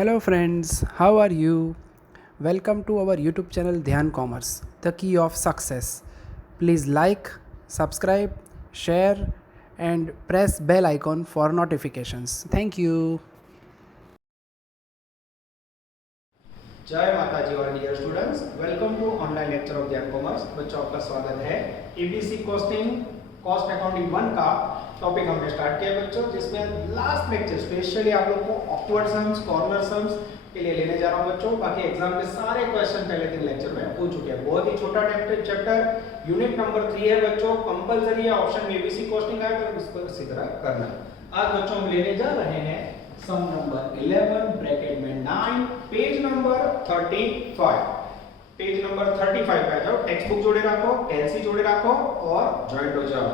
Hello friends, how are you? Welcome to our YouTube channel Dhyan Commerce, the key of success. Please like, subscribe, share and press bell icon for notifications. Thank you. जय माता जी और dear students, welcome to online lecture of Dhyan commerce. बच्चों आपका स्वागत है। ABC costing cost accounting 1 का topic हमने स्टार्ट किया है बच्चों, जिसमें लास्ट लेक्चर स्पेशली आप लोग को ऑक्वर्ड सम्स, कॉर्नर सम्स के लिए लेने जा रहा हूं बच्चों। बाकी एग्जाम के सारे क्वेश्चन पहले दिन लेक्चर में हो चुके हैं। बहुत ही छोटा चैप्टर, यूनिट नंबर 3 है बच्चों। कंपलसरी है, ऑप्शन में एबीसी कॉस्टिंग आएगा, उसको इसी तरह करना। आज बच्चों हम लेने जा रहे हैं सम नंबर 11 ब्रैकेट में 9, पेज नंबर 35। पेज नंबर 35 पे आ जाओ। टेक्स्ट बुक जोड़े रखो, एलसी जोड़े रखो और ज्वाइंट हो जाओ।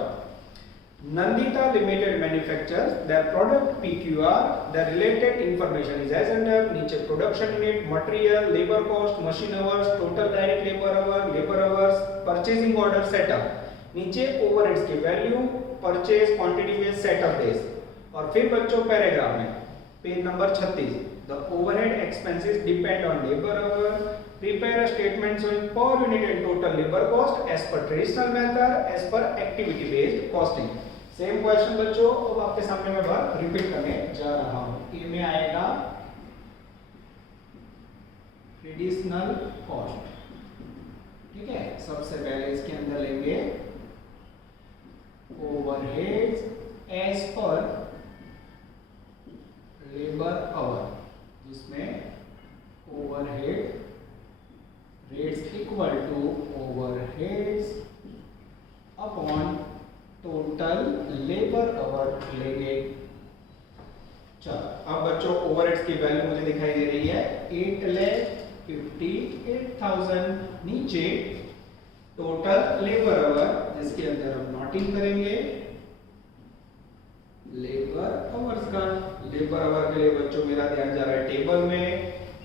Nandita Limited manufactures their product PQR. The related information is as under. नीचे production unit, material, labour cost, machine hours, total direct labour hours, purchasing order, setup. नीचे ओवरहेड्स की वैल्यू, परचेज क्वांटिटी में, setup days. और फिर बच्चों paragraph में page number 36, the overhead expenses depend on labor hour. Prepare a statement showing per unit and total labor cost as per traditional method as per activity based costing. Same question बच्चों अब आपके सामने मैं बार repeat करने जा रहा हूं। ए में आएगा ट्रेडिशनल कॉस्ट, ठीक है। सबसे पहले इसके अंदर लेंगे overheads as per labour hour, जिसमें overhead rates equal to overheads upon total labour hour लेंगे। चलो अब बच्चों ओवरहेड्स की वैल्यू मुझे दिखाई दे रही है 8,58,000। नीचे टोटल लेबर आवर, जिसके अंदर हम नोटिंग करेंगे लेबर आवर्स का। लेबर आवर के लिए बच्चों मेरा ध्यान जा रहा है टेबल में।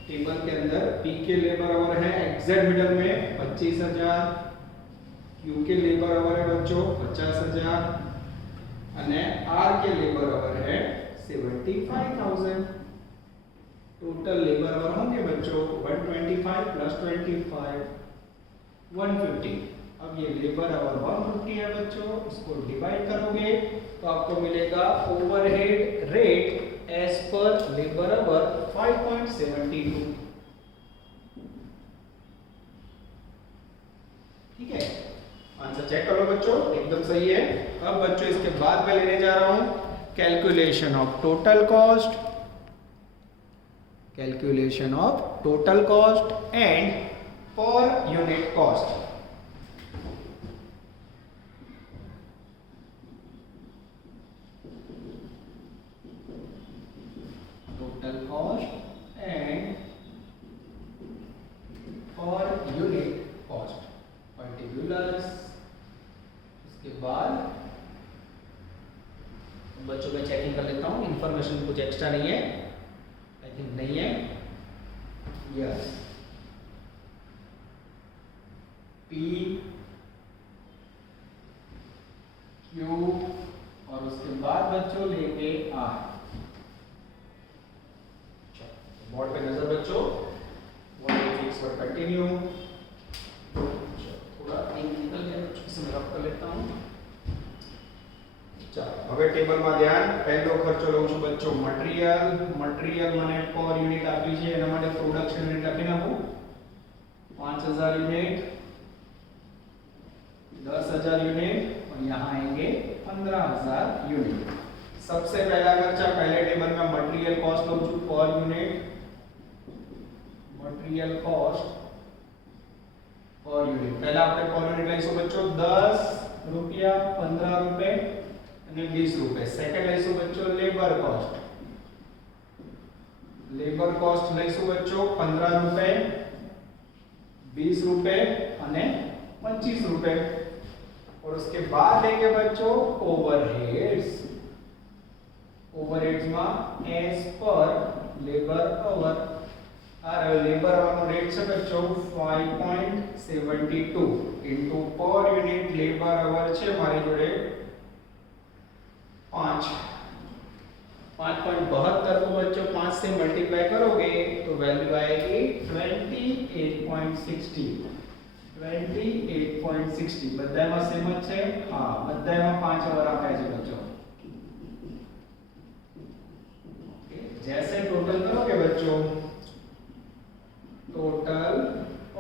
टेबल के अंदर पी के लेबर आवर है एग्जैक्ट मिडल में 25,000, क्यू के लेबर आवर है बच्चों 50,000 અને आर के लेबर आवर है 75,000। टोटल लेबर आवर होंगे बच्चों 125 प्लस 25 150। अब ये लेबर आवर 150 है बच्चों, इसको डिवाइड करोगे तो आपको मिलेगा overhead rate as per labour hour 5.72। ठीक है, आंसर चेक कर लो बच्चों, एकदम सही है। अब बच्चों इसके बाद मैं लेने जा रहा हूं calculation of total cost, calculation of total cost and per unit cost. Total cost and per unit cost particulars. इसके बाद बच्चों में चेकिंग कर लेता हूं, इंफॉर्मेशन कुछ एक्स्ट्रा नहीं है, आई थिंक नहीं है। यस, पी क्यू और उसके बाद बच्चों लेंगे आर। बोर्ड पे नजर बच्चों, फिक्स और कंटिन्यू। थोड़ा इंक निकल गया, इसमें रब कर लेता हूं। चलो હવે ટેબલમાં ધ્યાન। પહેલો ખર્ચો લઉં છું બચ્ચો મટીરીયલ મને પર યુનિટ આપી છે, એના માટે પ્રોડક્શન યુનિટ લખી નાખું 5000 यूनिट, 10,000 यूनिट और यहाँ आएंगे 15,000 यूनिट। सबसे पहला खर्चा पहले टेबल में मटेरियल कॉस्ट लઉં છું per unit, material cost per unit. पहला આપણે पर यूनिट લઈશું બચ્ચો 10 રૂપિયા, 15 રૂપિયા અને 20 રૂપિયા। સેકન્ડ લઈશું બચ્ચો લેબર કોસ્ટ લઈશું બચ્ચો 15 રૂપિયા, 20 રૂપિયા અને 25 રૂપિયા। और उसके बाद लेंगे बच्चों ओवरहेड्स। ओवरहेड्स में as per labour hour, labour hour નો રેટ છે બચ્ચો 5.72 into per unit labour hour છે મારી જોડે 5 5.72 को बच्चों 5 5 से मल्टीप्लाई करोगे तो वैल्यू आएगी 28.60। 28.60 બધામાં સેમ જ છે? હા, બધામાં 5 અવર આપ્યા છે બચ્ચો। जैसे टोटल करोगे बच्चों, टोटल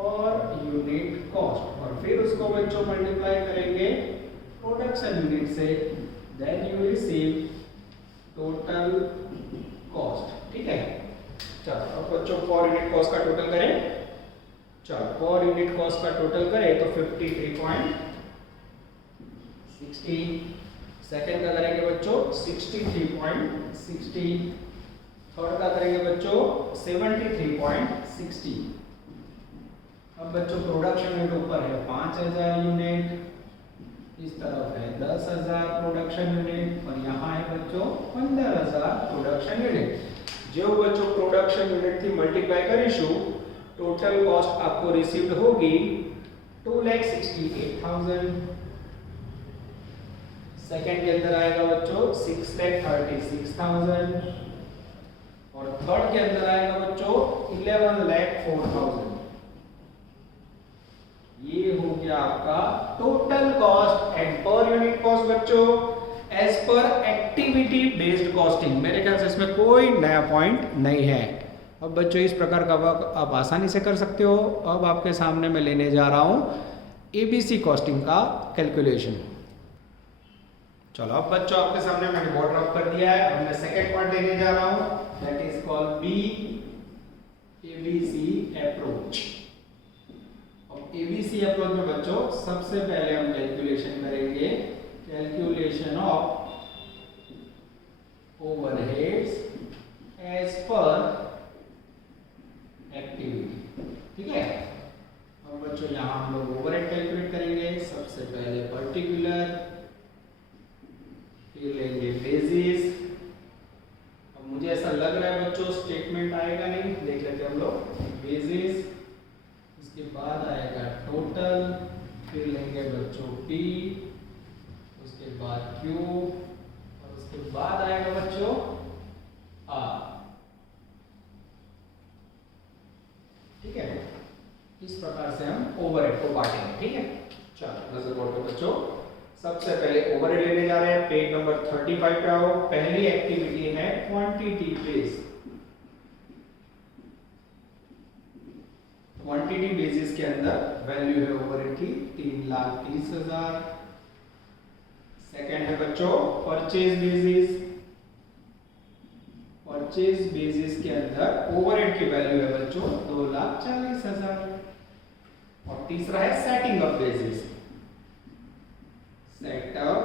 और यूनिट कॉस्ट, और फिर उसको बच्चों मल्टीप्लाई करेंगे प्रोडक्शन यूनिट से, then you receive total cost. ठीक है, चलो अब बच्चों पर यूनिट कॉस्ट का टोटल करें। चलो पर यूनिट कॉस्ट का टोटल करें तो 53.60, सेकंड का करेंगे बच्चों 63.60, थर्ड का करेंगे बच्चों 73.60। अब बच्चों प्रोडक्शन यूनिट ऊपर है 5000 यूनिट, इस तरफ है 10,000 प्रोडक्शन यूनिट, और यहाँ है बच्चों 15,000 प्रोडक्शन यूनिट। जो बच्चों प्रोडक्शन यूनिट थी मल्टीप्लाई करीशु, टोटल कॉस्ट आपको रिसीव्ड होगी 2,68,000। सेकंड के अंदर आएगा बच्चों 6,36,000, और थर्ड के अंदर आएगा बच्चों 11,04,000। ये हो गया आपका total cost and per unit cost बच्चों as per activity based costing. मेरे ख्याल से इसमें कोई नया पॉइंट नहीं है। अब बच्चों इस प्रकार का आप आसानी से कर सकते हो। अब आपके सामने मैं लेने जा रहा हूं एबीसी कॉस्टिंग का कैलकुलेशन। चलो अब बच्चों आपके सामने मैंने बोर्ड ड्रॉप कर दिया है। अब मैं सेकंड पार्ट लेने जा रहा हूं, that is called b ABC approach. अब एबीसी अप्रोच में बच्चों सबसे पहले हम कैलकुलेशन करेंगे, calculation of overheads as per activity. ठीक है, अब बच्चों यहां हम लोग ओवरहेड कैलकुलेट करेंगे। सबसे पहले पर्टिकुलर, फिर लेंगे बेसिस। अब मुझे ऐसा लग रहा है बच्चों स्टेटमेंट आएगा नहीं, देख लेते हैं हम लोग। बेसिस, उसके बाद आएगा टोटल, फिर लेंगे बच्चों पी, उसके बाद क्यू, और उसके बाद आएगा बच्चों आर। ठीक है, इस प्रकार से हम ओवरहेड को बांटेंगे। ठीक है, चलो नजर बोर्ड पे बच्चों सबसे पहले ओवरहेड लेने जा रहे हैं। पेज नंबर 35 पे आओ। पहली एक्टिविटी है क्वांटिटी बेस। क्वांटिटी बेसिस के अंदर वैल्यू है ओवरहेड की 3,30,000। सेकंड है बच्चों परचेज बेसिस। परचेज बेसिस के अंदर ओवरहेड की वैल्यू है बच्चों 2,40,000। और तीसरा है setting up basis. Setup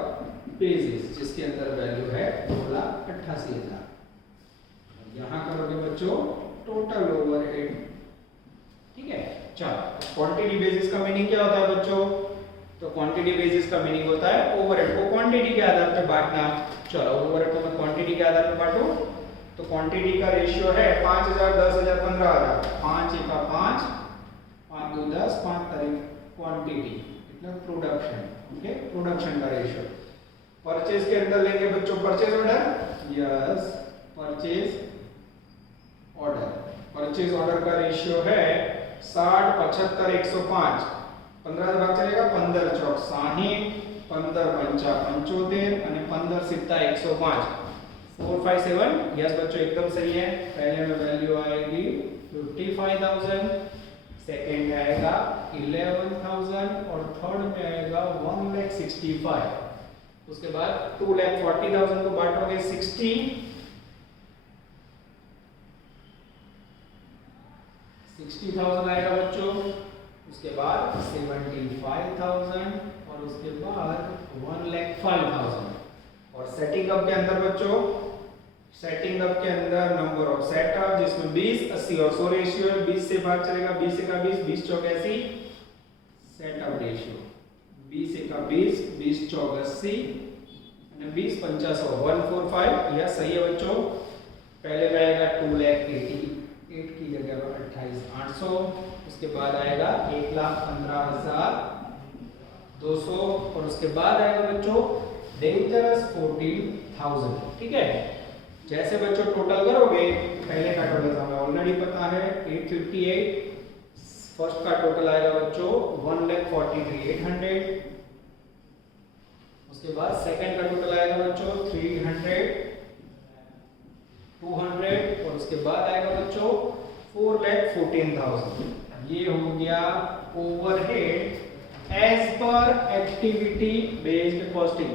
basis जिसके अंदर वैल्यू है 2,88,000। यहां करोगे बच्चों टोटल ओवरहेड। ठीक है, चलो क्वांटिटी बेसिस का मीनिंग क्या होता है बच्चों? तो क्वांटिटी बेसिस का मीनिंग होता है ओवरहेड को क्वांटिटी के आधार पर बांटना। चलो ओवरहेड को मैं क्वांटिटी के आधार पर बांटूं तो क्वांटिटी का रेशियो है 5,000, 10,000, 15,000। 5 का 5, 5 2 10, 5 तारीख क्वांटिटी मतलब प्रोडक्शन। ओके, प्रोडक्शन का रेशियो। परचेज के अंदर लेंगे बच्चों purchase order. Yes, purchase order. Purchase order का रेशियो है 60, 75, 105। 15 से भाग चलेगा 15 चौक 60, 15 पंचा 75 અને 15 સિત્તા 105। 457। यस बच्चों एकदम सही है। पहले में वैल्यू आएगी 55,000, सेकंड में आएगा 11,000 और थर्ड में आएगा 1,65,000। उसके बाद 2,40,000 को बांटोगे 60,000 आएगा बच्चों। उसके बाद 75,000 और उसके बाद 1,05,000। और सेटिंग अप के अंदर बच्चों, सेटिंग अप के अंदर नंबर ऑफ सेटअप जिसमें 20, 80 और 100 रेशियो है। 20 से भाग चलेगा 20 का 20, 20 चौक 80 सेटअप रेशियो। 20 का 20, 20 चौक 80 और 20 पंचा 100, 145। यह सही है बच्चों। पहले में आएगा 2,88,000 की जगह पर 28,800। उसके बाद आएगा 1,15,200 और उसके बाद आएगा बच्चों डेंजरस 14,000। ठीक है, जैसे बच्चों टोटल करोगे, पहले का टोटल हमें ऑलरेडी पता है 858, फर्स्ट का टोटल आएगा बच्चों 1,43,800, उसके बाद सेकंड का टोटल आएगा बच्चों 300, 200 और उसके बाद आएगा बच्चों 4,14,000। ये हो गया overhead as per activity based costing.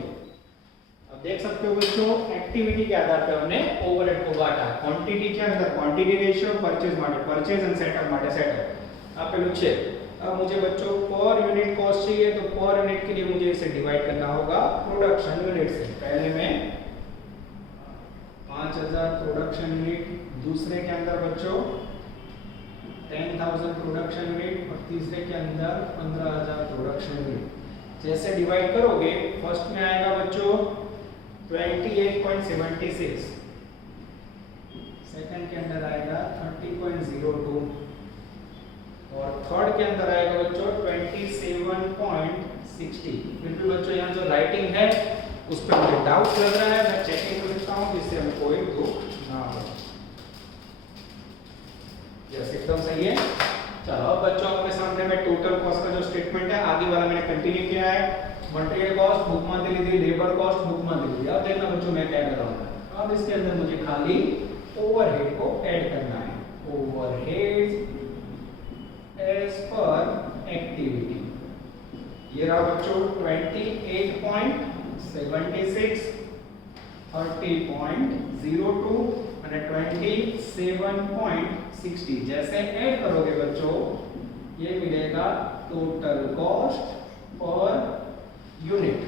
अब देख सकते हो बच्चों, एक्टिविटी के आधार पर हमने ओवरहेड को बांटा। क्वांटिटी के अंदर क्वांटिटी रेशियो, परचेज माटे परचेज एंड सेटअप माटे सेटअप। आप पेलू छे। अब मुझे बच्चों पर यूनिट कॉस्ट चाहिए, तो पर यूनिट के लिए मुझे इसे डिवाइड करना होगा प्रोडक्शन यूनिट से। पहले मैं 5000 प्रोडक्शन यूनिट, दूसरे के अंदर बच्चों 10,000 प्रोडक्शन यूनिट और तीसरे के अंदर 15,000 प्रोडक्शन यूनिट। जैसे डिवाइड करोगे, फर्स्ट में आएगा बच्चों 28.76, सेकंड के अंदर आएगा 30.02 और थर्ड के अंदर आएगा बच्चों 27.60। बिल्कुल बच्चों यहाँ जो राइटिंग है उस पर मुझे डाउट लग रहा है, मैं चेकिंग कर लेता हूँ जिससे हमें कोई दुख ना हो। यस, एकदम सही है। चलो अब बच्चों आपके सामने मैं टोटल कॉस्ट का जो स्टेटमेंट है, आगे वाला मैंने कंटिन्यू किया है। मटेरियल कॉस्ट बुक में दे दी, लेबर कॉस्ट बुक में दे दी। अब देखना बच्चों मैं क्या कर रहा हूँ, अब इसके अंदर मुझे खाली ओवरहेड को ऐड करना है। ओवरहेड्स एज पर एक्टिविटी, ये रहा बच्चों 28.76, 30.02 और 27.60। जैसे ऐड करोगे बच्चों, ये मिलेगा टोटल कॉस्ट पर यूनिट,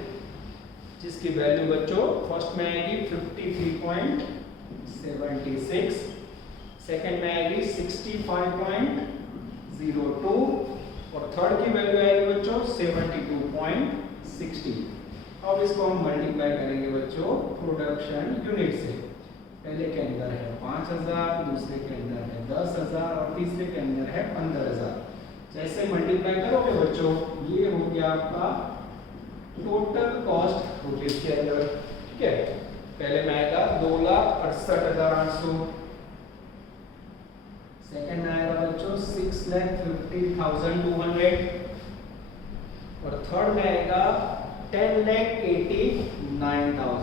जिसकी वैल्यू बच्चों फर्स्ट में आएगी 53.76, सेकंड में आएगी 65.02 और थर्ड की वैल्यू आएगी बच्चों 72.60। अब इसको हम मल्टीप्लाई करेंगे बच्चों प्रोडक्शन यूनिट से। पहले के अंदर है 5000, दूसरे के अंदर है 10,000 और तीसरे के अंदर है 15,000। जैसे मल्टीप्लाई करोगे बच्चों, ये हो गया आपका टोटल कॉस्ट रुपीज के अंदर। ठीक है, पहले में आएगा 2,68,800, सेकंड में आएगा बच्चों 6,50,200 और थर्ड में आएगा 10,89,000।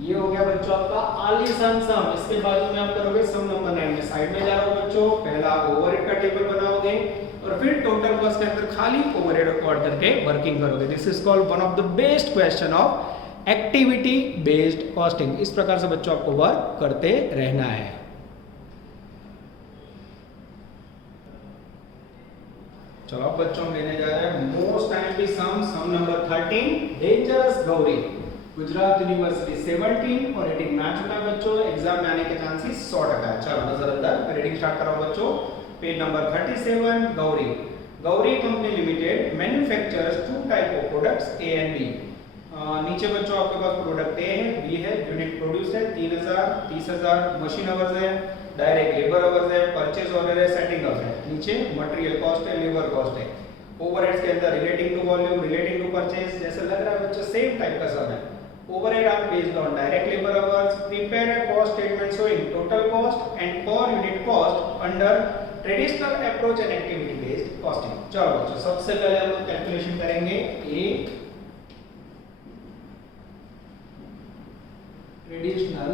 ये हो गया बच्चों आपका आलीशान सम। इसके बाद में आप करोगे सम नंबर 9 में, साइड में जा रहा हो बच्चों, पहला ओवरहेड का टेबल बनाओगे और फिर टोटल कॉस्ट के अंदर खाली ओवरहेड को ऐड करके वर्किंग करोगे। This is called one of the best question of activity based costing. इस प्रकार से बच्चों आपको वर्क करते रहना है। चलो अब बच्चों लेने जा रहे हैं most timely sum number 13, dangerous गौरी। गुजरात यूनिवर्सिटी 17 और रेटिंग मैच होता है बच्चों, एग्जाम में आने के चांसेस 100% है। चलो नजर अंदर रीडिंग स्टार्ट करो बच्चों। Page number 37, Gauri. Gauri company limited manufactures two type of products A and B. नीचे बच्चों आपके पास प्रोडक्ट ए है, बी है, यूनिट प्रोड्यूस है 3,000, 30,000, मशीन आवर्स है, डायरेक्ट लेबर आवर्स है, परचेज ऑर्डर है, सेटिंग अप है। नीचे मटेरियल कॉस्ट है, लेबर कॉस्ट है। ओवरहेड्स के अंदर relating to volume, relating to purchase, जैसे लग रहा है बच्चों सेम टाइप का सब है। Overhead are based on direct labor hours. Prepare a cost statement showing total cost and per unit cost under traditional approach and activity based costing. चलो बच्चों सबसे पहले हम लोग कैलकुलेशन करेंगे A ट्रेडिशनल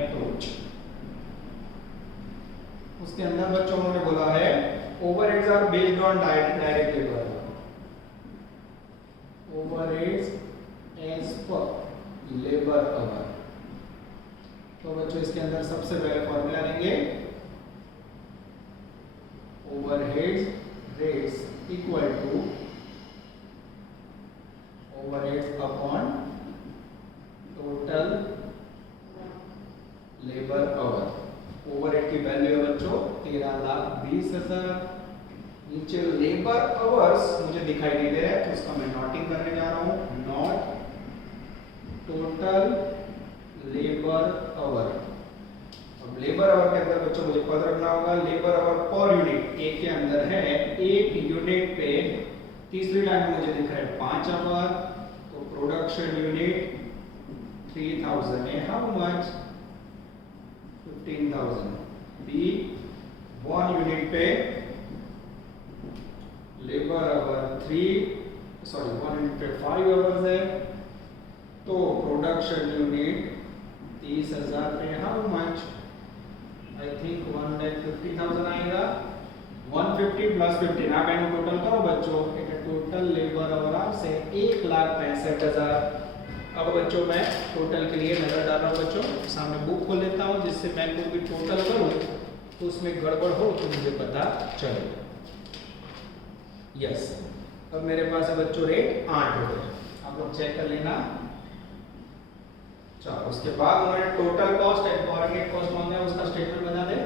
अप्रोच। उसके अंदर बच्चों ने बोला है overheads are based on direct labor. Overheads as per labour hour. तो बच्चों इसके अंदर सबसे पहले फॉर्मूला लेंगे overheads rates equal to overheads upon total labour hour. Overhead की वैल्यू है बच्चों 13,20,000। नीचे लेबर आवर्स मुझे दिखाई नहीं दे रहा है, तो उसका मैं नोटिंग करने जा रहा हूं, नॉट टोटल लेबर आवर। अब लेबर आवर के अंदर बच्चों मुझे पता रखना होगा लेबर आवर पर यूनिट। एक के अंदर है एक यूनिट पे तीसरी लाइन में मुझे दिख रहा है 5 आवर, तो production unit 3000 A how much 15,000 B 1 unit पे लेबर आवर 1 यूनिट पे 5 आवर्स है तो प्रोडक्शन यूनिट 30,000 पे हाउ मच आई थिंक 1,50,000 आएगा 150 प्लस 15 आप एनो टोटल करो बच्चों એટલે टोटल लेबर आवर आपसे 1,65,000। अब बच्चों मैं टोटल के लिए नजर डाल रहा हूँ बच्चों सामने बुक खोल लेता हूँ जिससे मैं कोई भी टोटल करूँ तो उसमें गड़बड़ हो तो मुझे पता चले। यस अब मेरे पास है बच्चों रेट 8 रुपए आप लोग चेक कर लेना। चलो उसके बाद उन्होंने total cost and coordinate cost मांगा है उसका स्टेटमेंट बना दे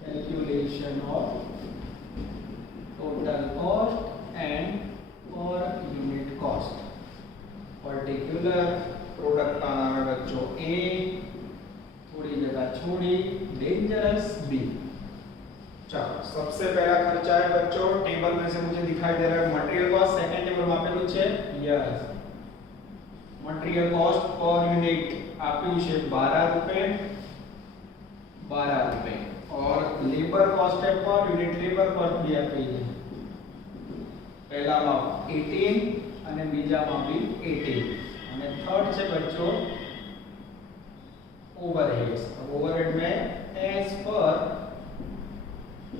calculation of total cost and per unit cost particular product का नाम है बच्चों ए थोड़ी जगह छोड़ी डेंजरस बी। चलो सबसे पहला खर्चा है बच्चों टेबल में से मुझे दिखाई दे रहा है मटेरियल कॉस्ट सेकंड टेबल वहां पे कुछ है yes material cost per unit आपकी विषय 12 रुपए और लेबर कॉस्ट है पर यूनिट लेबर कॉस्ट भी આપી છે पहला માં 18 અને બીજામાં भी 18 અને થર્ડ છે बच्चों ओवरहेड्स। अब ओवरहेड में एज पर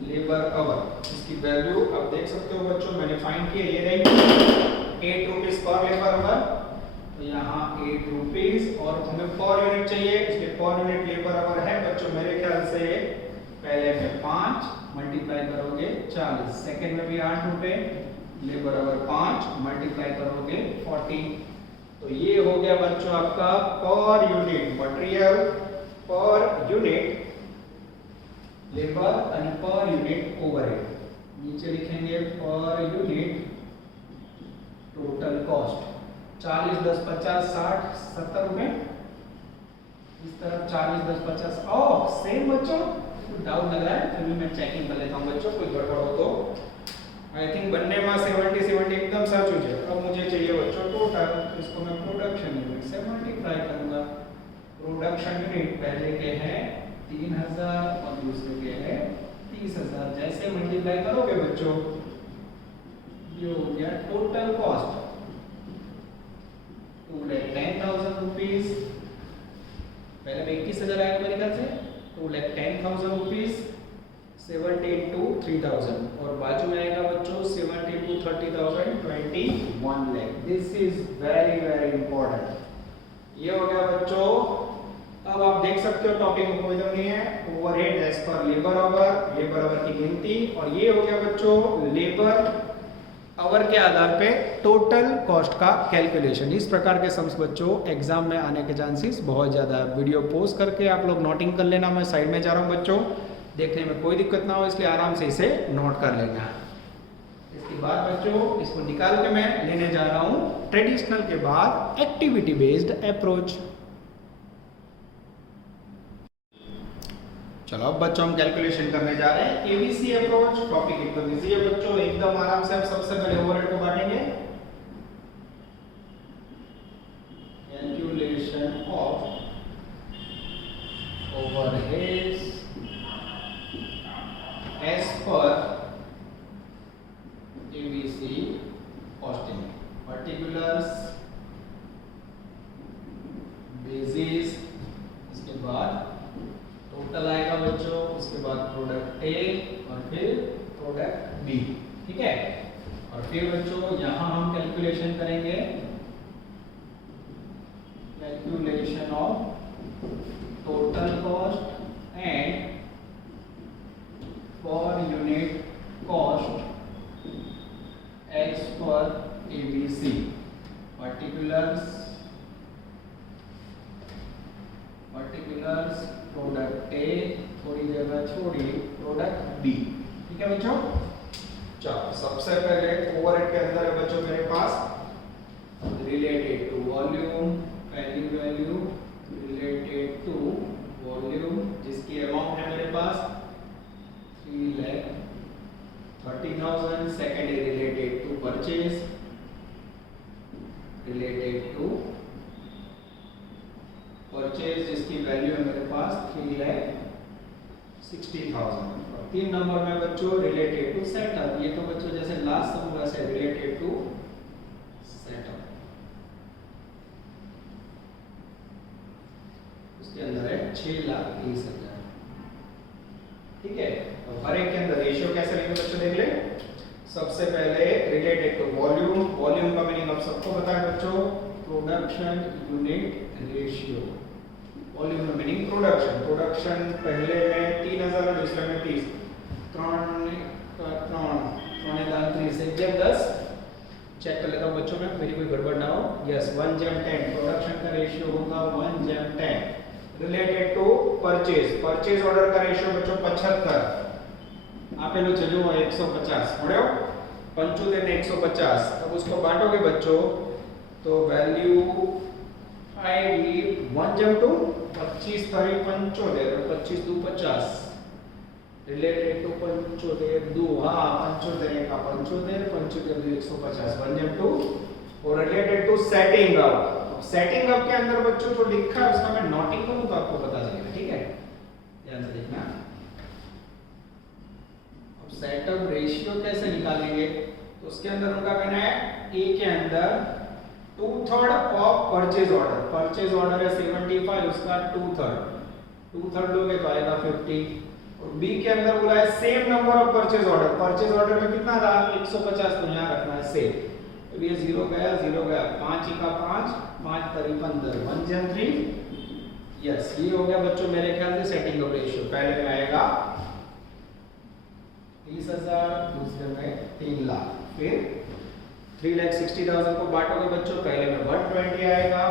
लेबर आवर इसकी वैल्यू आप देख सकते हो बच्चों मैंने फाइंड किया ये रही 8 रुपीस पर लेबर आवर तो यहाँ 8 रुपीस और हमें पर यूनिट चाहिए इसलिए पर यूनिट लेबर आवर है बच्चों मेरे ख्याल से पहले में 5 मल्टीप्लाई करोगे 40 सेकंड में भी 8 रुपए लेबर आवर 5 मल्टीप्लाई करोगे 40 तो ये हो गया बच्चों आपका per unit material per unit labour और पर यूनिट ओवरहेड नीचे लिखेंगे पर यूनिट टोटल कॉस्ट 40 10 50 60 70 रुपए इस तरफ 40 10 50 ओह सेम बच्चों डाउट लग रहा है फिर भी मैं चेकिंग कर लेता हूँ बच्चों कोई गड़बड़ हो तो आई थिंक बनने में 70 एकदम साचू है। अब मुझे चाहिए बच्चों टोटल तो इसको मैं प्रोडक्शन यूनिट से मल्टीप्लाई करूंगा प्रोडक्शन यूनिट पहले के हैं 3,000 और दूसरे के हैं 30,000 जैसे मल्टीप्लाई करोगे बच्चों ये हो गया टोटल कॉस्ट 2,10,000 रुपीस पहले में 21,000 आएगा मेरे ख्याल से 2,10,000 रुपीस 7 into 3,000 और बाजू में आएगा बच्चों 7 into 30,000 21 lakh। This is very very important ये हो गया बच्चों। अब आप देख सकते हो टॉपिक में कोई नहीं है overhead as per labour hour की गिनती और ये हो गया बच्चों लेबर आवर के आधार पे टोटल कॉस्ट का कैलकुलेशन। इस प्रकार के सम्स बच्चों एग्जाम में आने के चांसेस बहुत ज़्यादा है। वीडियो पोस्ट करके आप लोग नोटिंग कर लेना मैं साइड में जा रहा हूँ बच्चों देखने में कोई दिक्कत ना हो इसलिए आराम से इसे नोट कर लेना। इसके बाद बच्चों इसको निकाल के मैं लेने जा रहा हूँ ट्रेडिशनल के बाद एक्टिविटी बेस्ड अप्रोच। चलो अब बच्चों हम कैलकुलेशन करने जा रहे हैं एबीसी अप्रोच। टॉपिक एकदम इजी है बच्चों एकदम आराम से हम सबसे पहले ओवरहेड को बांटेंगे calculation of overheads as per ABC costing particulars basis इसके बाद टोटल आएगा बच्चों उसके बाद प्रोडक्ट ए और फिर प्रोडक्ट बी ठीक है। और फिर बच्चों यहाँ हम कैलकुलेशन करेंगे calculation of total cost and per unit cost as per ABC particulars product A थोड़ी जगह छोड़ी प्रोडक्ट B ठीक है बच्चों। चलो सबसे पहले ओवरहेड के अंदर है बच्चों मेरे पास रिलेटेड टू वॉल्यूम पहली वैल्यू रिलेटेड टू वॉल्यूम जिसकी अमाउंट है मेरे पास 3,30,000 second is related to purchase 3,60,000। और 3 नंबर में बच्चों रिलेटेड टू सेटअप, ये तो बच्चों जैसे लास्ट सम हुआ से रिलेटेड टू सेटअप, उसके अंदर है 6,30,000। ठीक है, तो हर एक के अंदर रेशियो कैसे लेंगे बच्चों देख ले। सबसे पहले रिलेटेड टू वॉल्यूम, वॉल्यूम का मीनिंग आप सबको पता है बच्चों, प्रोडक्शन यूनिट रेशियो। वॉल्यूम में मीनिंग प्रोडक्शन, प्रोडक्शन पहले में 3,000 और दूसरे में 30, 3 से 10 चेक कर लेता हूँ बच्चों में मेरी कोई गड़बड़ ना हो। यस, 1:10 प्रोडक्शन का रेशियो होगा 1:10। Related to purchase, purchase order का रेशियो बच्चों 75, આપેલું છે જો 150 મળ્યો 75 ને 150। अब उसको बांटोगे बच्चों तो वैल्यू आएगी 1/2, 25 3 75, 25 2 50, रिलेटेड टू 75 2, हाँ 75 का 75, 75 2 150, 1/2। और related to setting up, setting up के अंदर बच्चों जो लिखा है उसका मैं नोटिंग करूं तो आपको पता चलेगा। ठीक है, ध्यान से देखना। अब सेटअप रेशियो कैसे निकालेंगे, तो उसके अंदर उनका कहना है ए के अंदर 2/3 of purchase order, purchase order है 75, उसका 2/3 लोगे तो आएगा 50। और बी के अंदर बोला है same number of purchase order, purchase order में कितना था 150, तो यहां रखना है सेम। तो ये 0 गया 0 गया, 5 का 5, 5 3 15, 1/3। यस, ये हो गया बच्चों मेरे ख्याल से सेटिंग अप रेशियो। पहले में आएगा 30,000, दूसरे में 3 लाख, फिर 3,60,000 को बांटोगे बच्चों, पहले में 120 आएगा,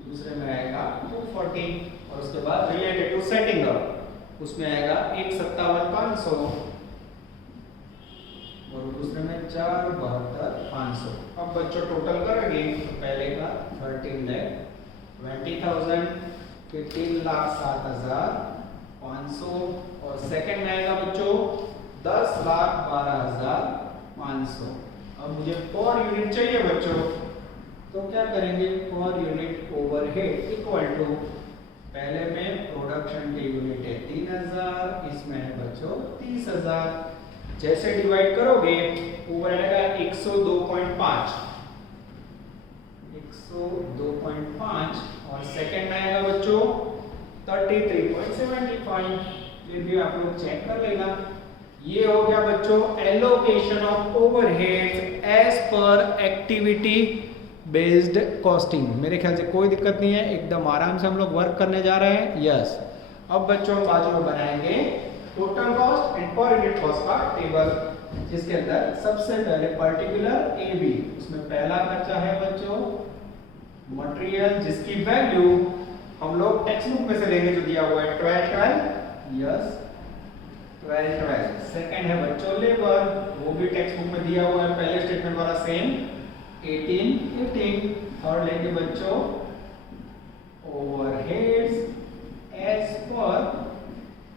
दूसरे में आएगा 240, और उसके बाद रिलेटेड टू सेटिंग अप उसमें आएगा 1,57,500, और दूसरे में 4,72,500। अब बच्चों टोटल करेंगे तो पहले का 13,20,000, फिर 3,07,500, और सेकंड में आएगा बच्चों 10,12,500। अब मुझे पर यूनिट चाहिए बच्चों, तो क्या करेंगे, per unit overhead equal to, पहले में प्रोडक्शन की यूनिट है 3,000, इसमें है बच्चों 30,000, जैसे डिवाइड करोगे ऊपर आएगा 102.5, 102.5, और सेकंड में आएगा बच्चों 33.75। फिर भी आप लोग चेक कर लेना। ये हो गया बच्चों allocation of overheads as per activity based costing. मेरे ख्याल से कोई दिक्कत नहीं है, एकदम आराम से हम लोग वर्क करने जा रहे हैं। यस, अब बच्चों बाजू में बनाएंगे total cost and per unit cost का टेबल, जिसके अंदर सबसे पहले पर्टिकुलर AB, उसमें पहला खर्चा है बच्चों मटेरियल, जिसकी वैल्यू हम लोग टेक्स्ट बुक में से लेंगे जो दिया हुआ है 12. यस, 12. सेकंड है बच्चों लेबर, वो भी टेक्स्ट बुक में दिया हुआ है पहले स्टेटमेंट वाला सेम 18. थर्ड लेंगे बच्चों ओवरहेड्स एज पर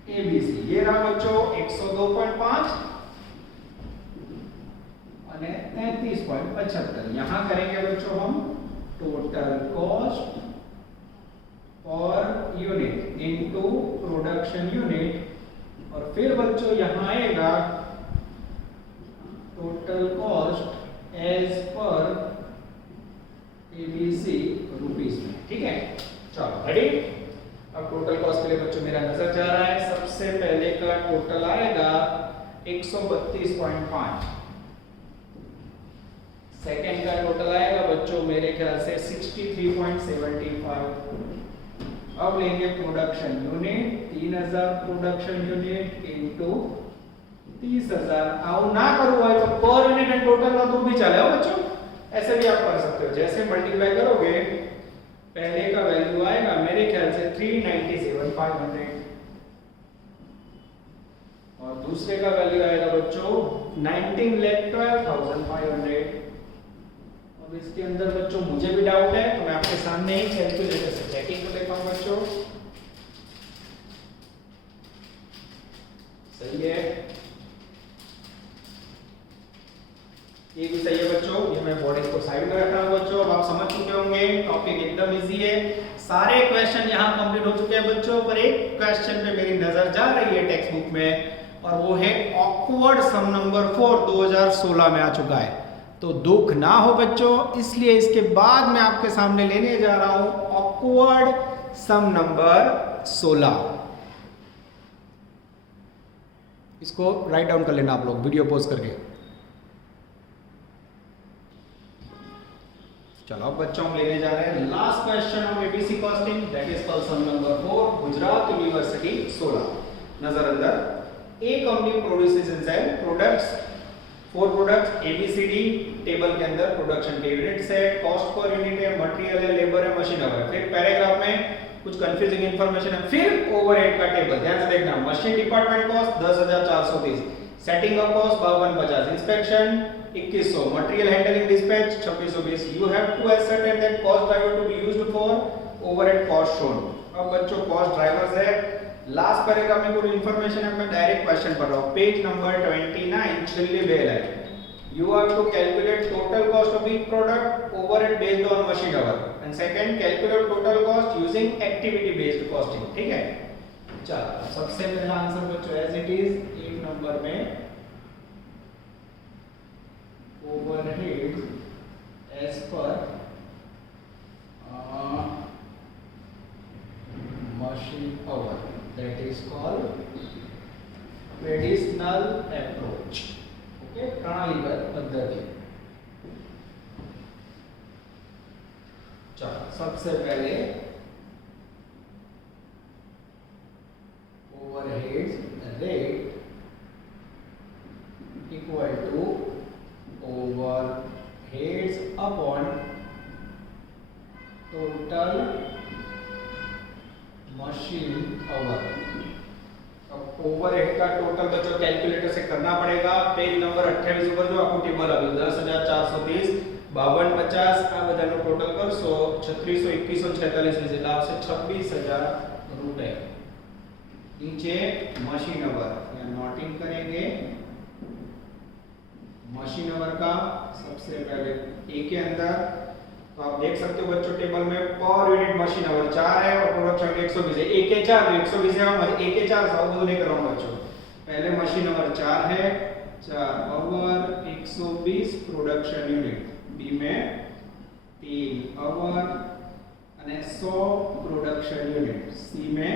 ABC, ये रहा बच्चों 102.5 અને 33.75। यहां करेंगे बच्चों हम total cost per unit into production unit, और फिर बच्चों यहां आएगा total cost as per ABC rupees में। ठीक है, चलो रेडी। अब टोटल कॉस्ट के लिए बच्चों मेरा नजर जा रहा है, सबसे पहले का टोटल आएगा 132.5, सेकंड का टोटल आएगा बच्चों मेरे ख्याल से 63.75। अब लेंगे production unit 3,000 production unit into 30,000। आओ ना करूँ भाई तो पर यूनिट एंड टोटल ना तो भी चलेगा बच्चों, ऐसे भी आप कर सकते हो। जैसे मल्टीप्लाई करोगे पहले का वैल्यू आएगा मेरे ख्याल से 397,500, और दूसरे का वैल्यू आएगा बच्चों 19,12,500। अब इसके अंदर बच्चों मुझे भी डाउट है तो मैं आपके सामने ही कैलकुलेटर से चेकिंग कर लेता हूं बच्चों। सही है, ये भी सही है बच्चों। ये मैं बोर्ड को साइड में रख रहा हूं बच्चों। अब आप समझ चुके होंगे, टॉपिक एकदम इजी है, सारे क्वेश्चन यहाँ कंप्लीट हो चुके हैं बच्चों, पर एक क्वेश्चन पे मेरी नजर जा रही है टेक्स्ट बुक में, और वो है ऑकवर्ड सम नंबर 4 2016 में आ चुका है। तो दुख ना हो बच्चों, इसलिए इसके बाद मैं आपके सामने लेने जा रहा हूं ऑकवर्ड सम नंबर 16। इसको राइट डाउन कर लेना आप लोग वीडियो पॉज करके। चलो अब बच्चों हम लेने जा रहे हैं last question of ABC costing, that is called sum number 4, Gujarat University 16। नजर अंदर, a company produces and sell products, 4 products ABCD, table के अंदर प्रोडक्शन के यूनिट्स है, कॉस्ट पर यूनिट है, मटेरियल है, लेबर है, मशीन है। फिर पैराग्राफ में कुछ कंफ्यूजिंग इंफॉर्मेशन है, फिर ओवरहेड का टेबल ध्यान से देखना। Machine department cost 10,430, setting up cost 5250, inspection 2100, material handling dispatch 2620। You have to ascertain that cost driver to be used for overhead cost shown। अब बच्चों कॉस्ट ड्राइवर्स है, लास्ट पैराग्राफ में कोई इंफॉर्मेशन है, मैं डायरेक्ट क्वेश्चन पढ़ रहा हूं, पेज नंबर 29 छिल्ली बेल है। You have to calculate total cost of each product, overhead based on machine hour, and second calculate total cost using activity based costing। ठीक है, चलो सबसे पहला आंसर बच्चों एज इट इज, एक नंबर में overhead as per machine hour, that is called traditional approach। Okay, प्रणालीगत पद्धति। चलो सबसे पहले overhead rate equal to overheads upon total machine hour। अब ओवरहेड का टोटल बच्चों कैलकुलेटर से करना पड़ेगा। पेज नंबर 28 ऊपर जो आपको टेबल આવ્યું 10,430, 5250 આ બધાનો ટોટલ કરશો 3600, 2100, 46 એટલે આવશે 26,000 रुपए। नीचे मशीन आवर यहाँ नोटिंग करेंगे। मशीन आवर का सबसे पहले ए के अंदर तो आप देख सकते हो बच्चों टेबल में पर यूनिट मशीन आवर 4 है और प्रोडक्शन 120 है। ए के 4 120 है, मतलब ए के 4 सब नहीं कर रहा हूं बच्चों। पहले मशीन आवर 4 है, 4 आवर 120 प्रोडक्शन यूनिट, बी में 3 आवर અને 100 प्रोडक्शन यूनिट, सी में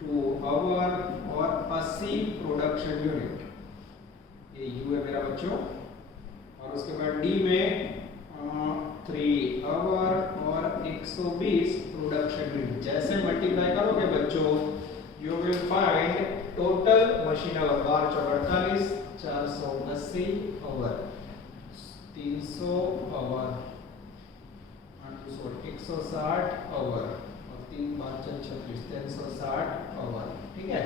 2 आवर और 80 प्रोडक्शन यूनिट, ये यू है मेरा बच्चों। और उसके बाद डी में 3 आवर और 120 प्रोडक्शन यूनिट। जैसे मल्टीप्लाई करोगे बच्चों you will find total machine hour 12 480 hour, 300 hour, 160 hour और 3 5 36 360 आवर। ठीक है,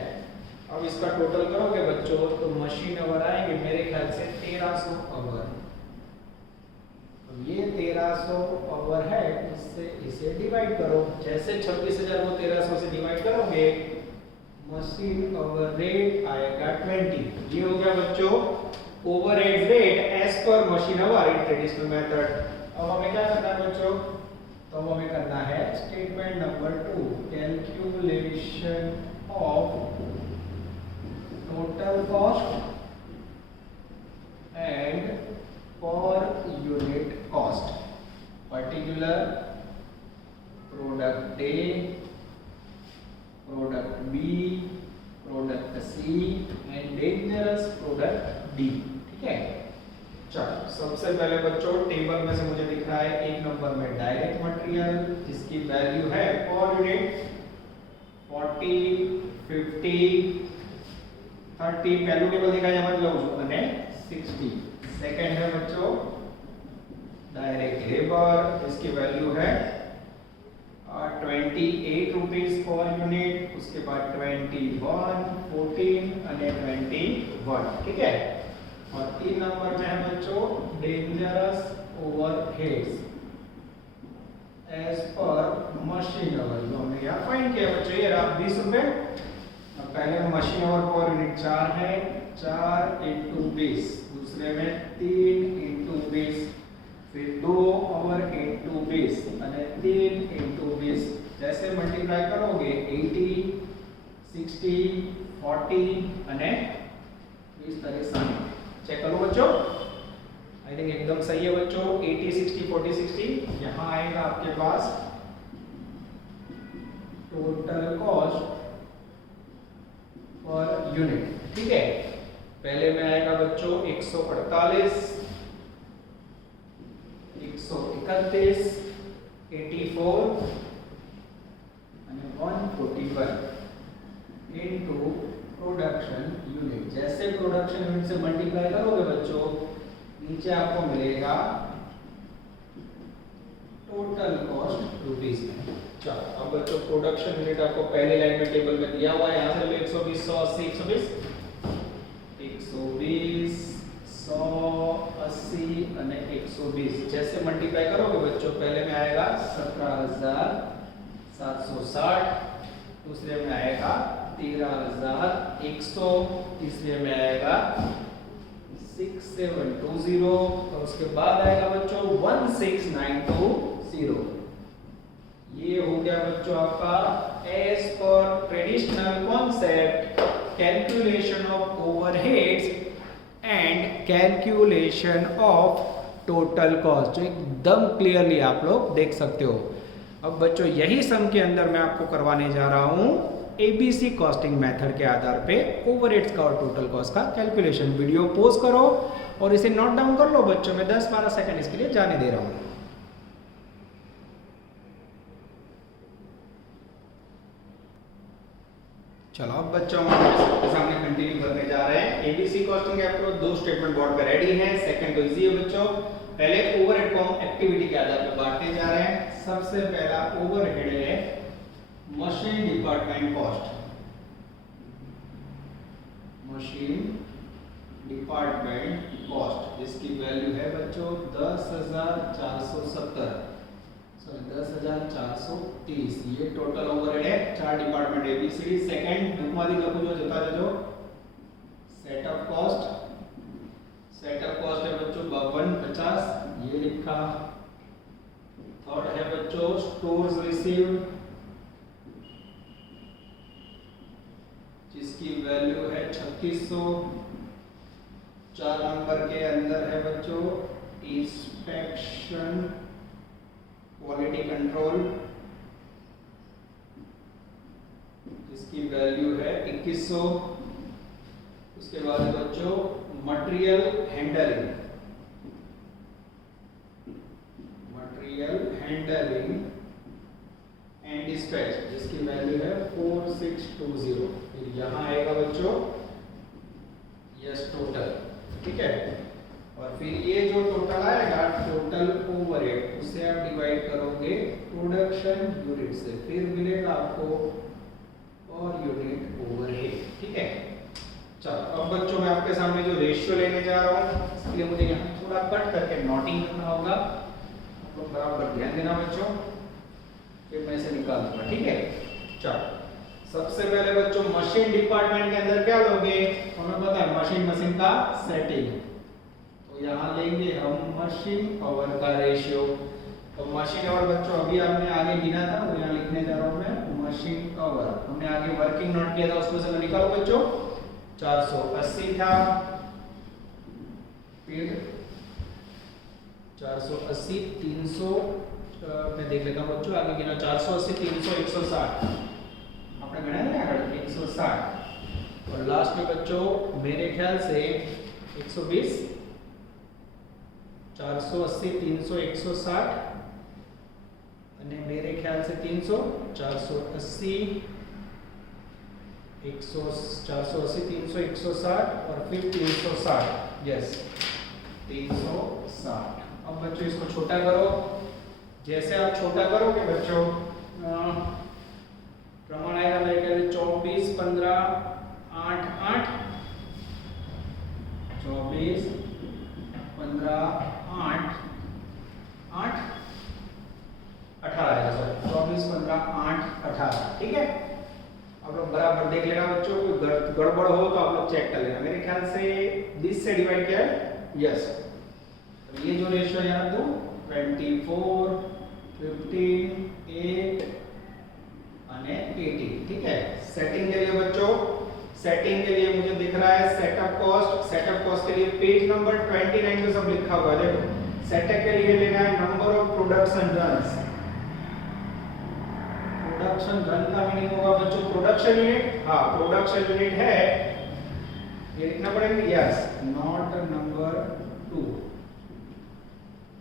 अब इसका टोटल करोगे बच्चों तो मशीन आवर आएंगे मेरे ख्याल से 1300 आवर। ये 1300 आवर है, इससे इसे डिवाइड करो। जैसे 26,000 को 1300 से डिवाइड करोगे मशीन आवर रेट आएगा 20। ये हो गया बच्चों overhead rate as per machine hour in traditional method. अब हमें क्या करना है बच्चों, तो हमें करना है statement number 2, calculation of total cost and per unit cost, particular product A, product B, product C and dangerous product D. ठीक है, चलो सबसे पहले बच्चों टेबल में से मुझे दिख रहा है एक नंबर में डायरेक्ट मटेरियल जिसकी वैल्यू है पर यूनिट 40 50 30, पहलू टेबल दिखाया मत लो અને 60। सेकंड है बच्चों डायरेक्ट लेबर, इसकी वैल्यू है 28 रुपीस पर यूनिट, उसके बाद 21 14 અને 21। ठीक है, और 3 नंबर में है बच्चों dangerous overheads as per machine hour. जो हमने यहाँ फाइंड किया बच्चों ये रहा 20 रुपए। अब पहले मशीन आवर पर यूनिट 4 है, 4 × 20, दूसरे में 3 × 20, फिर 2 और 8 20 અને 3 into 20 जैसे मल्टीप्लाई करोगे 80 60 40 અને 20 तारीख 60 चेक करो बच्चों आई थिंक एकदम सही है बच्चों 80 60 40 60 यहाँ आएगा आपके पास टोटल कॉस्ट पर यूनिट ठीक है पहले में आएगा बच्चों 148 131 84 અને 141 इनटू प्रोडक्शन यूनिट जैसे प्रोडक्शन यूनिट से मल्टीप्लाई करोगे बच्चों नीचे आपको मिलेगा टोटल कॉस्ट रुपीस में चलो अब बच्चों प्रोडक्शन यूनिट आपको पहले लाइन में टेबल में दिया हुआ है यहां से लो 120 180 120 180 અને 120 जैसे मल्टीप्लाई करोगे बच्चों पहले में आएगा 17760 दूसरे में आएगा 13100 तीसरे में आएगा 6720 और उसके बाद आएगा बच्चों 16920 ये हो गया बच्चों आपका as per traditional concept calculation of overheads and calculation of total cost जो एकदम क्लियरली आप लोग देख सकते हो अब बच्चों यही सम के अंदर मैं आपको करवाने जा रहा हूं एबीसी कॉस्टिंग मेथड के आधार पे ओवरहेड्स का और टोटल कॉस्ट का कैलकुलेशन वीडियो पॉज करो और इसे नोट डाउन कर लो बच्चों मैं 10-12 सेकंड इसके लिए जाने दे रहा हूं चलो अब बच्चों हम आपके सामने कंटिन्यू करने जा रहे हैं एबीसी कॉस्टिंग अप्रोच दो स्टेटमेंट बोर्ड पे रेडी हैं सेकंड तो इजी है बच्चों पहले ओवरहेड को हम एक्टिविटी के आधार पर बांटने जा रहे हैं सबसे पहला ओवरहेड है machine department cost machine department cost जिसकी वैल्यू है बच्चों 10470 10430 ये टोटल ओवरहेड है चार डिपार्टमेंट एबीसीडी सेकंड बुकमादी लखो जो जता जजो सेटअप कॉस्ट है बच्चों 5250 ये लिखा थर्ड है बच्चों स्टोर्स रिसीव्ड जिसकी वैल्यू है 3600 चार नंबर के अंदर है बच्चों इंस्पेक्शन क्वालिटी कंट्रोल जिसकी वैल्यू है 2100 उसके बाद बच्चों मटेरियल हैंडलिंग एंड डिस्पैच जिसकी वैल्यू है 4620 फिर यहाँ आएगा बच्चों यस टोटल ठीक है और फिर ये जो टोटल आएगा टोटल ओवरहेड उसे आप डिवाइड करोगे प्रोडक्शन यूनिट से फिर मिलेगा आपको और यूनिट ओवरहेड ठीक है चलो अब बच्चों मैं आपके सामने जो रेशियो लेने जा रहा हूँ इसके लिए मुझे यहाँ थोड़ा कट करके नोटिंग करना होगा आप लोग बराबर ध्यान देना बच्चों फिर मैं इसे निकाल दूंगा ठीक है चलो सबसे पहले बच्चों मशीन डिपार्टमेंट के अंदर क्या लोगे हमें पता है मशीन का सेटिंग तो यहाँ लेंगे हम मशीन पावर का रेशियो तो मशीन आवर बच्चों अभी आपने आगे गिना था वो यहाँ लिखने जा रहा हूँ मैं मशीन आवर हमने आगे वर्किंग नोट किया था उसमें से मैं निकालो बच्चों 480 था फिर 480 300 मैं देख लेता हूँ बच्चों आगे गिना 480 300 160 आपने गणा है आगे 160 और लास्ट में बच्चों मेरे ख्याल से 120 480 300 160 અને मेरे ख्याल से 300 480 480 300 160 और फिर 360 यस 360 अब बच्चों इसको छोटा करो जैसे आप छोटा करोगे बच्चों प्रमाण आएगा मेरे ख्याल से 24 15 8 8 24 15 8 8 18 आएगा सर 24 15 8 18 ठीक है आप लोग बराबर देख लेना बच्चों कोई गड़बड़ हो तो आप लोग चेक कर लेना मेरे ख्याल से 20 से डिवाइड किया है यस तो ये जो रेशियो याद दो 24, 15, 8 અને 18। ठीक है। सेटिंग के लिए बच्चों, सेटिंग के लिए मुझे दिख रहा है सेटअप कॉस्ट के लिए पेज नंबर 29 पे सब लिखा हुआ है। देखो सेटअप के लिए लेना है number of production runs. Production run का मीनिंग होगा बच्चों प्रोडक्शन यूनिट। हाँ प्रोडक्शन यूनिट है, ये लिखना पड़ेगा yes, not number 2।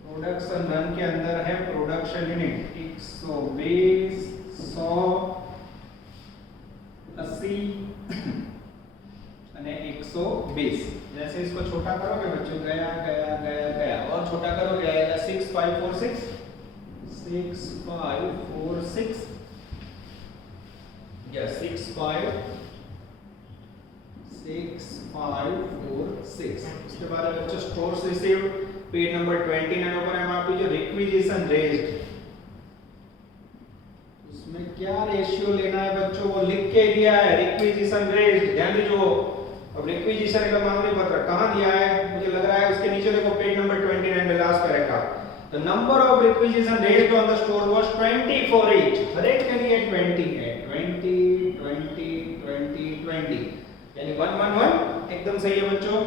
Production run के अंदर है प्रोडक्शन यूनिट 120, 100, 80 અને 120। जैसे इसको छोटा करोगे बच्चों, गया गया गया गया, और छोटा करोगे आएगा 6546, 6546 या 6546। उसके बाद बच्चों स्टोर्स रिसीव्ड पेज नंबर 29 ऊपर है वहां पे जो रिक्विजिशन रेज्ड, उसमें क्या रेशियो लेना है बच्चों वो लिख के दिया है, रिक्विजिशन रेज्ड। ध्यान दीजिए। अब रिक्विजिशन का मामूली पत्र कहां दिया है, मुझे लग रहा है उसके नीचे देखो पेज नंबर 29 में last paragraph. The number of requisition raised on the store was 20 for each. हर एक के लिए 20 है, 20 20 20 20 यानी 1 1 1 एकदम सही है बच्चों।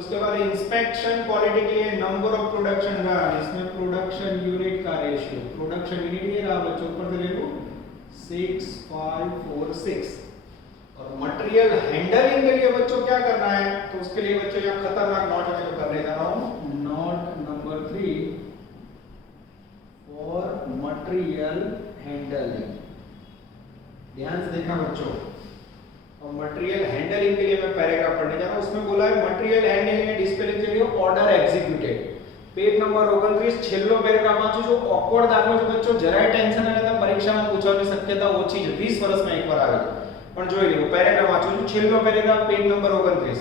उसके बाद इंस्पेक्शन क्वालिटी के लिए नंबर ऑफ प्रोडक्शन रन, इसमें प्रोडक्शन यूनिट का रेशियो, प्रोडक्शन यूनिट ये रहा बच्चों, ऊपर से देखो 6546। और मटेरियल हैंडलिंग के लिए बच्चों क्या करना है, तो उसके लिए बच्चों यहाँ खतरनाक नोट मैं जो करने जा रहा हूँ, note number 3 for material handling. ध्यान से देखना बच्चों। और मटेरियल हैंडलिंग के लिए मैं पैराग्राफ पढ़ने जा रहा हूँ, उसमें बोला है मटेरियल हैंडलिंग एंड डिस्प्ले के लिए ऑर्डर एग्जीक्यूटेड। पेज नंबर 29 છેલ્લો પેરેગ્રાફ વાંચો છો। ઓકવર્ડ દાખલો છે બચ્ચો, જરાય ટેન્શન ન લેતા, પરીક્ષામાં પૂછવાની શક્યતા ઓછી છે, 20 વર્ષમાં એકવાર આવે પણ જોઈ લો। પેરેગ્રાફ વાંચો છો, છેલ્લો paragraph page number 29।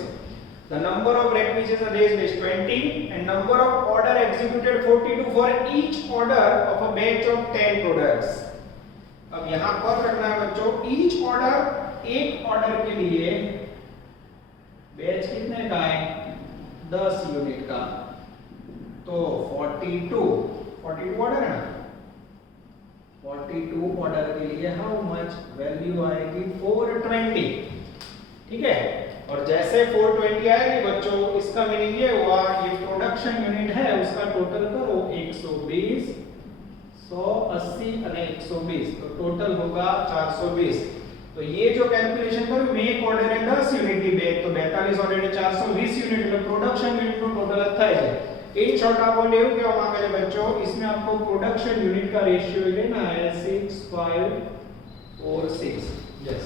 The number of requisitions raised is 20 and number of order executed 42 for each order of a batch of 10 products। अब यहाँ पर रखना है बच्चों each order, एक ऑर्डर के लिए बैच कितने का है, 10 यूनिट का, तो 42 ऑर्डर है ना, 42 ऑर्डर के लिए हाउ मच वैल्यू आएगी 420। ठीक है। और जैसे 420 आएगी बच्चों, इसका मीनिंग ये हुआ ये प्रोडक्शन यूनिट है उसका टोटल करो 120, 180 અને 120, तो टोटल होगा 420। तो ये जो कैलकुलेशन करो, एक ऑर्डर है 10 यूनिट की बैग, तो 42 ऑर्डर है 420 यूनिट, मतलब प्रोडक्शन यूनिट નો टोटल 28 है। इन शॉर्ट आपको એવું કહેવા માંગે છે बच्चों, इसमें आपको प्रोडक्शन यूनिट का रेशियो लेना है 6546। यस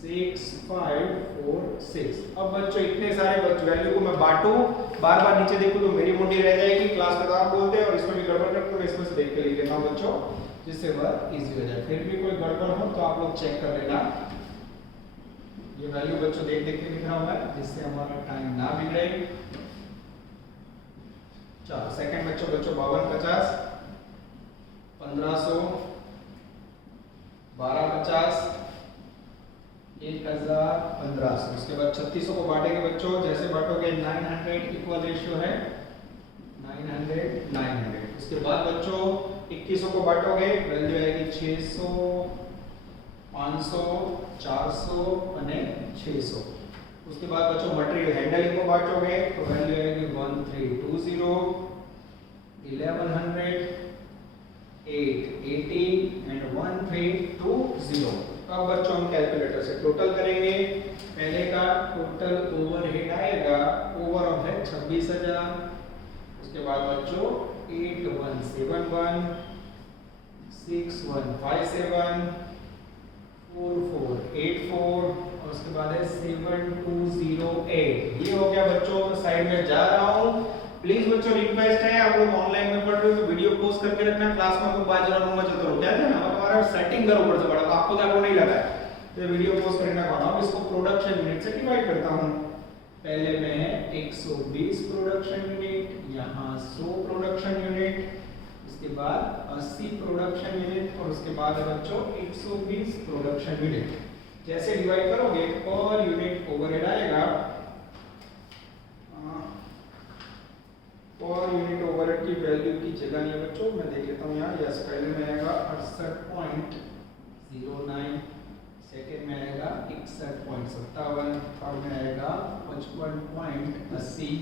6546। अब बच्चों इतने सारे वैल्यू को मैं बांटूं, बार-बार नीचे देखूं तो मेरी मुंडी रह जाएगी, क्लास में तो आप बोलते हैं और इसमें भी गड़बड़ करते हो, इसमें से देख के लिख लेता हूं बच्चों, जिससे वर्क इजी हो जाए। फिर भी कोई गड़बड़ हो तो आप लोग चेक कर लेना। ये वैल्यू बच्चों देख देख के लिखा हुआ है, जिससे हमारा टाइम ना बिगड़े। चलो सेकंड बच्चों 5250, 1500, 1250, 1000, 1500। उसके बाद 3600 को बांटेंगे बच्चों, जैसे बांटोगे 900 इक्वल रेशियो है 900 900। उसके बाद बच्चों 2100 को बांटोगे, वैल्यू आएगी 600, 500, 400 અને 600। उसके बाद बच्चों मटेरियल हैंडलिंग को बांटोगे तो वैल्यू आएगी 1320, 1100, 880 एंड 1320। अब बच्चों हम कैलकुलेटर से टोटल करेंगे। पहले का टोटल ओवरहेड आएगा, ओवरऑल है 26000। उसके बाद बच्चों 8171, 6157, 4484 और उसके बाद है 7208। ये हो गया बच्चों। साइड में जा रहा हूँ, प्लीज बच्चों रिक्वेस्ट है, आप लोग ऑनलाइन में पढ़ रहे हो तो वीडियो पोस्ट करके रखना, क्लास में तो 5 जन में चलते रहो, क्या है ना, हमारा सेटिंग करो ऊपर से बड़ा, आपको तो नहीं लगा है तो वीडियो पोस्ट करना कौन। अब इसको प्रोडक्शन यूनिट से डिवाइड करता हूँ। पहले में है 120 प्रोडक्शन यूनिट, यहाँ 100 प्रोडक्शन यूनिट, उसके बाद 80 प्रोडक्शन यूनिट और उसके बाद है बच्चों 120 प्रोडक्शन यूनिट। जैसे डिवाइड करोगे पर यूनिट ओवरहेड आएगा पर यूनिट ओवरहेड की वैल्यू की जगह नहीं है बच्चों, मैं देख लेता हूँ यहाँ। यस, पहले में आएगा 68.09, सेकेंड में आएगा 61.57, थर्ड में आएगा 55.80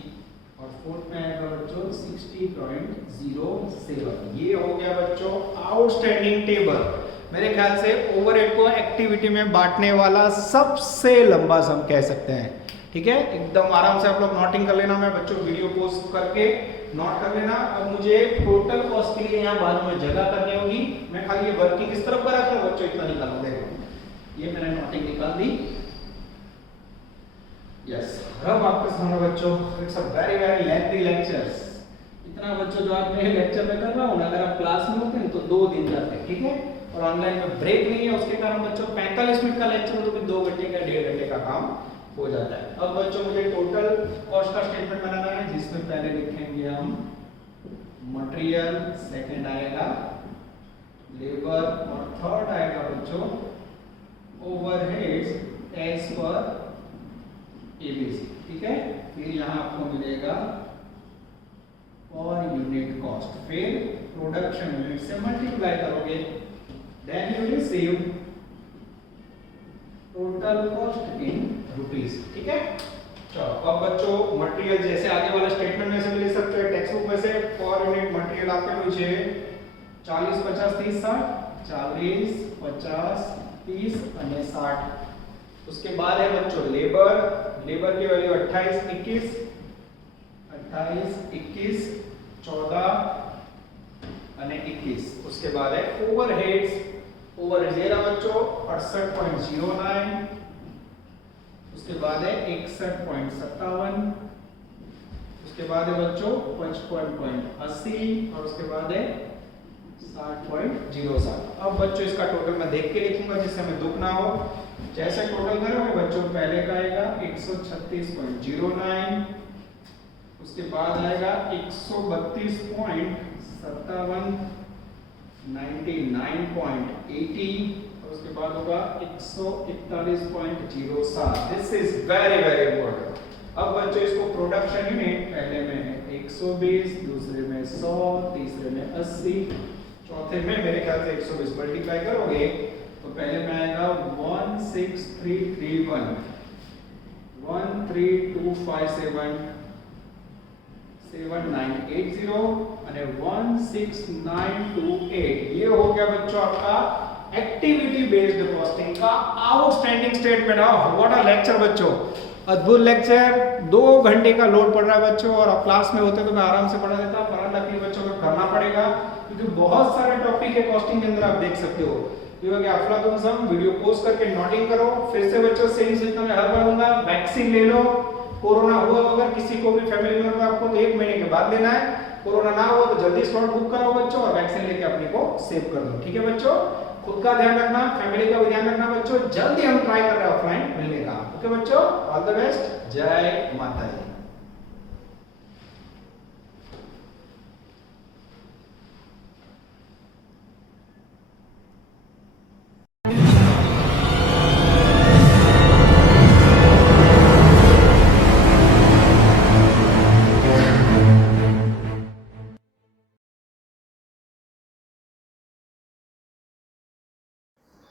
और फोर्थ में आएगा बच्चों 60.07। ये हो गया बच्चों आउटस्टैंडिंग टेबल। मेरे ख्याल से ओवरहेड को एक्टिविटी में बांटने वाला सबसे लंबा सम कह सकते हैं। ठीक है, एकदम आराम से आप लोग नोटिंग कर लेना। मैं बच्चों वीडियो पोस्ट करके नोट कर लेना। अब मुझे टोटल कॉस्ट के लिए यहाँ बाद में जगह करनी होगी। मैं खाली ये वर्किंग किस तरफ कर रखा हूँ बच्चों, इतना निकालूं। देखो ये मैंने नोटिंग निकाल दी। यस, अब आपके सामने बच्चों it's a very very lengthy lectures. इतना बच्चों जो आप मेरे लेक्चर में कर रहा हूँ ना, अगर आप क्लास में होते हैं तो 2 दिन जाते हैं। ठीक है, और ऑनलाइन में ब्रेक नहीं है, उसके कारण बच्चों 45 मिनट का लेक्चर हो तो 2 घंटे का 1.5 घंटे का काम हो जाता है। अब बच्चों मुझे टोटल कॉस्ट का स्टेटमेंट बनाना है, जिसमें पहले लिखेंगे हम मटेरियल, सेकंड आएगा लेबर और थर्ड आएगा बच्चों ओवरहेड्स एज पर एबीसी। ठीक है, फिर यहाँ आपको मिलेगा पर यूनिट कॉस्ट, फिर प्रोडक्शन यूनिट से मल्टीप्लाई करोगे, then you receive total cost in rupees. ठीक है, चलो अब बच्चों मटेरियल जैसे आगे वाला स्टेटमेंट में से भी ले सकते हैं, टेक्स्ट बुक में से। पर यूनिट मटेरियल आपके पूछे 40 50 30 60, 40 50 30 અને 60। उसके बाद है बच्चों लेबर, लेबर की वैल्यू 28 21 14 અને 21। उसके बाद है ओवरहेड्स, ओवरहेड्स ये रहा बच्चों 68.09, उसके बाद है 61.57, उसके बाद है बच्चों 55.80 और उसके बाद है 60.07। अब बच्चों इसका टोटल मैं देख के लिखूंगा जिससे हमें दुख ना हो। जैसे टोटल करोगे बच्चों पहले का आएगा 136.09, उसके बाद आएगा 132.57, 99.80 और उसके बाद होगा 141.07। This is very very important. अब बच्चों इसको प्रोडक्शन यूनिट पहले में है 120, दूसरे में 100, तीसरे में 80, चौथे में मेरे ख्याल से 120 मल्टीप्लाई करोगे तो पहले में आएगा 16331, 13257 7980 અને 16928। ये हो गया बच्चों आपका एक्टिविटी बेस्ड कॉस्टिंग का outstanding statement. What a lecture बच्चों, अद्भुत लेक्चर। 2 घंटे का लोड पड़ रहा है बच्चों, और आप क्लास में होते तो मैं आराम से पढ़ा देता, पर नकली बच्चों को करना पड़ेगा क्योंकि बहुत सारे टॉपिक है कॉस्टिंग के अंदर, आप देख सकते हो। ये हो गया अफलातून सम। वीडियो पोस्ट करके नोटिंग करो। फिर से बच्चों सेम सिस्टम में हर बार दूंगा, वैक्सीन ले लो। कोरोना हुआ अगर किसी को भी फैमिली मेंबर आपको तो 1 महीने के बाद लेना है। कोरोना ना हो तो जल्दी स्लॉट बुक कराओ बच्चों और वैक्सीन लेके अपने को सेव कर दो। ठीक है बच्चों, खुद का ध्यान रखना, फैमिली का भी ध्यान रखना बच्चों। जल्दी हम ट्राई कर रहे हैं ऑफलाइन मिलने का। ओके बच्चों, ऑल द बेस्ट। जय माता दी।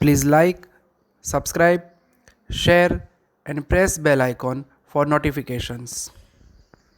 Please like, subscribe, share and press bell icon for notifications.